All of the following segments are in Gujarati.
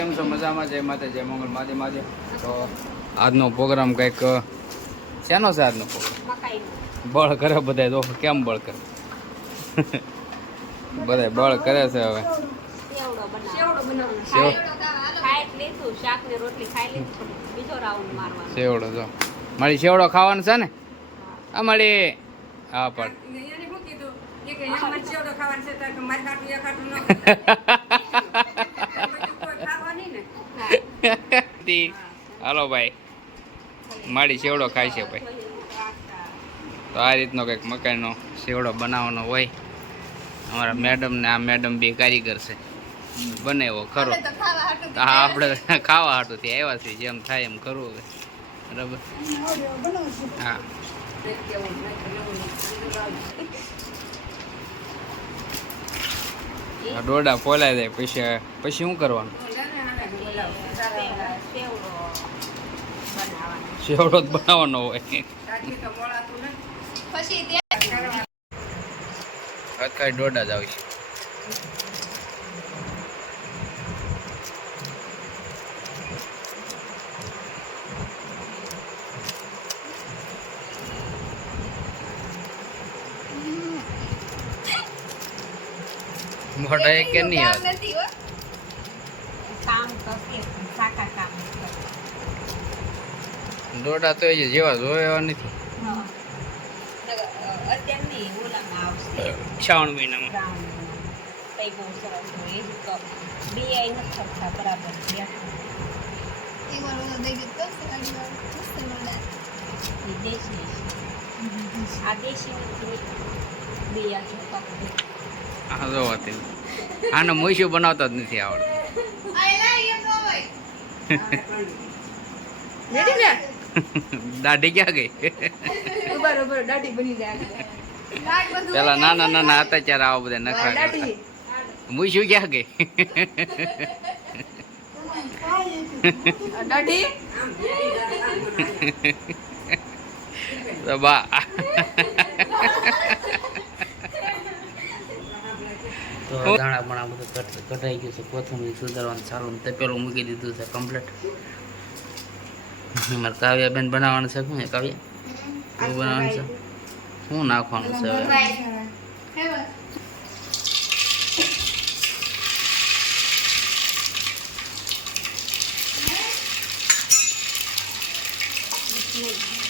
કેમ છો? મજામાં? જય માતા, જય મંગળ, માધે માધે. તો આજનો પ્રોગ્રામ કંઈક શેનો છે? આજનો પ્રોગ્રામ બળ કરે બધા. તો કેમ બળ કરે? બધા બળ કરે છે. હવે સેવડો જો મારી સેવડો ખાવાનો છે ને? આ મળી હા પણ હાલો ભાઈ, મારી સેવડો ખાય છે ભાઈ. તો આ રીતનો કંઈક મકાઈનો સેવડો બનાવવાનો હોય. અમારા મેડમ ને આ મેડમ બે કારીગર છે, બને એવો ખરો. હા, આપણે ખાવા હાટું થી આવ્યા છીએ, જેમ થાય એમ કરવું હવે. બરાબર. હા, ડોડા ફોલાઈ જાય પછી શું કરવાનું? સેવડો જ બનાવવાનો હોય. કઈ ડોડા જ આવશે. મોટા એક કે નહીં આવે ડોડા તો જેવા જોવે એવા નથી. શ્રાવણ મહિનામાં આનો મોઈશું બનાવતા જ નથી આવડતું. દાઢી ક્યાં ગઈ? પેલા નાના નાના હતા ત્યારે આવા બધા નખરા કરતા. મોઈશું ક્યાં ગઈ? બા તો દાણા પણ આ બધું કટાઈ ગયું છે. કોથમીર સુધારવાનું ચાલુ તપેલું મૂકી દીધું છે કમ્પ્લીટ. મારે કાવ્યાબેન બનાવવાનું છે. શું કાવ્યા શું બનાવવાનું છે? શું નાખવાનું છે હવે?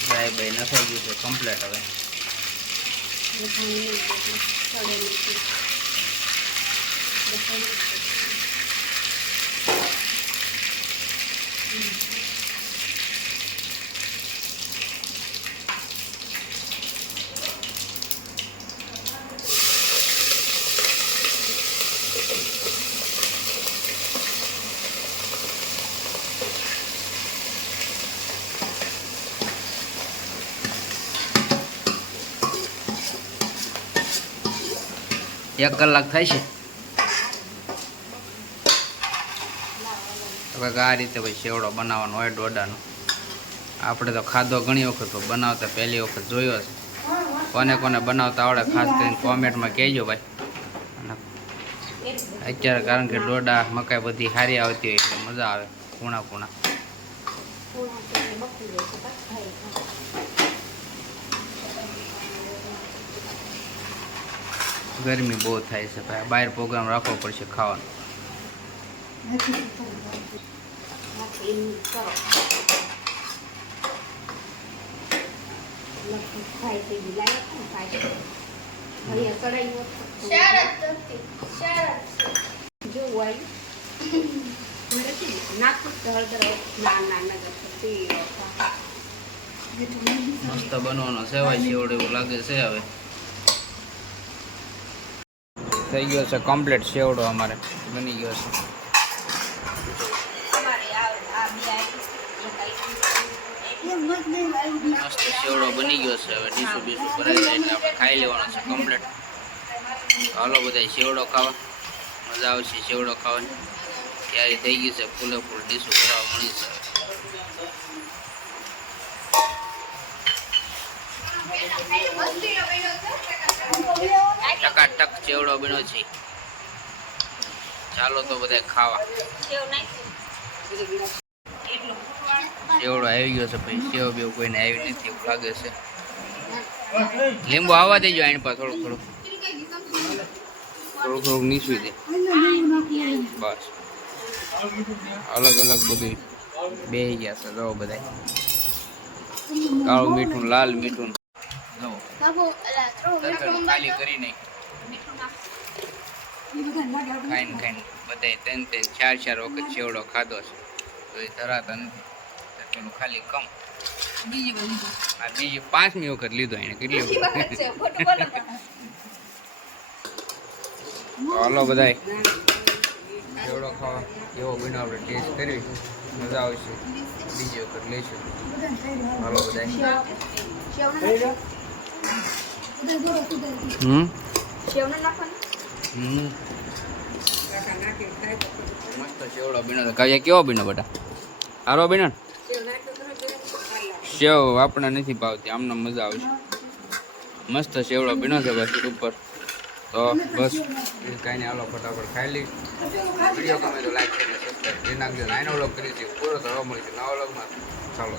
ભાઈ ભાઈ નખાઈ ગયું છે કમ્પ્લીટ હવે. એક કલાક થાય છે. હવે આ રીતે ભાઈ સેવડો બનાવવાનો હોય ડોડાનો. આપણે તો ખાધો ઘણી વખત, બનાવતા પહેલી વખત જોયો છે. કોને કોને બનાવતા આવડે ખાસ કરીને કોમેન્ટમાં કહેજો ભાઈ. અત્યારે કારણ કે ડોડા મકાઈ બધી સારી આવતી હોય એટલે મજા આવે. કૂણા કૂણા ગરમી બહુ થાય છે ભાઈ. બહાર પ્રોગ્રામ રાખવો પડશે ખાવાનો. મસ્ત બનવાનો સેવાય સેવડો એવું લાગે છે. હવે થઈ ગયો છે કમ્પ્લીટ સેવડો. અમારે બની ગયો છે મસ્ત સેવડો બની ગયો છે. હવે ડીશું બીસું ભરાઈ જાય એટલે આપણે ખાઈ લેવાનો છે કમ્પ્લીટ. હાલો બધા સેવડો ખાવા, મજા આવશે સેવડો ખાવાની. ત્યારે થઈ ગઈ છે ફૂલે ફૂલ ડીશું ભરાવા મળી છે. ટકાટક ચેવડો બન્યો છે. ચાલો તો બધા ખાવા. સેવડો આવી ગયો છે ભાઈ. સેવ બેવ કોઈને આવી નથી એવું લાગે છે. લીંબુ આવવા દેજો આની પાસે થોડુંક નીચવી દે બસ. અલગ અલગ બધું બે ગયા છે જો બધા. કાળું મીઠું, લાલ મીઠું ખાલી કરી નાખ. ખાઈને ખાઈને બધા 3-4 વખત સેવડો ખાધો છે તો એ ધરાતા નથી. પેલું ખાલી કમ આ બીજી 5મી વખત લીધો એને. કેટલી હાલો બધા સેવડો ખાવા કેવો બન્યો આપણે ટેસ્ટ કરવી. મજા આવશે. બીજી વખત લઈશું. હાલો બધા. મસ્ત સેવડો બન્યો તો. કાયા કેવો બન્યો બેટા? સારો બન્યો ને? સેવ આપણે નથી ભાવતી, આમને મજા આવશે. મસ્ત સેવડો બન્યો છે બસ ઉપર. તો બસ કાંઈ નહીં, હાલો ફટાફટ ખાઈ લઈ. વિડીયો ગમે તો લાઈક કરીને સબસ્ક્રાઈબ કરી નાખજો. નાનો વ્લોગ કરી છે પૂરો થવા મળીશું નવા વ્લોગમાં. ચાલો.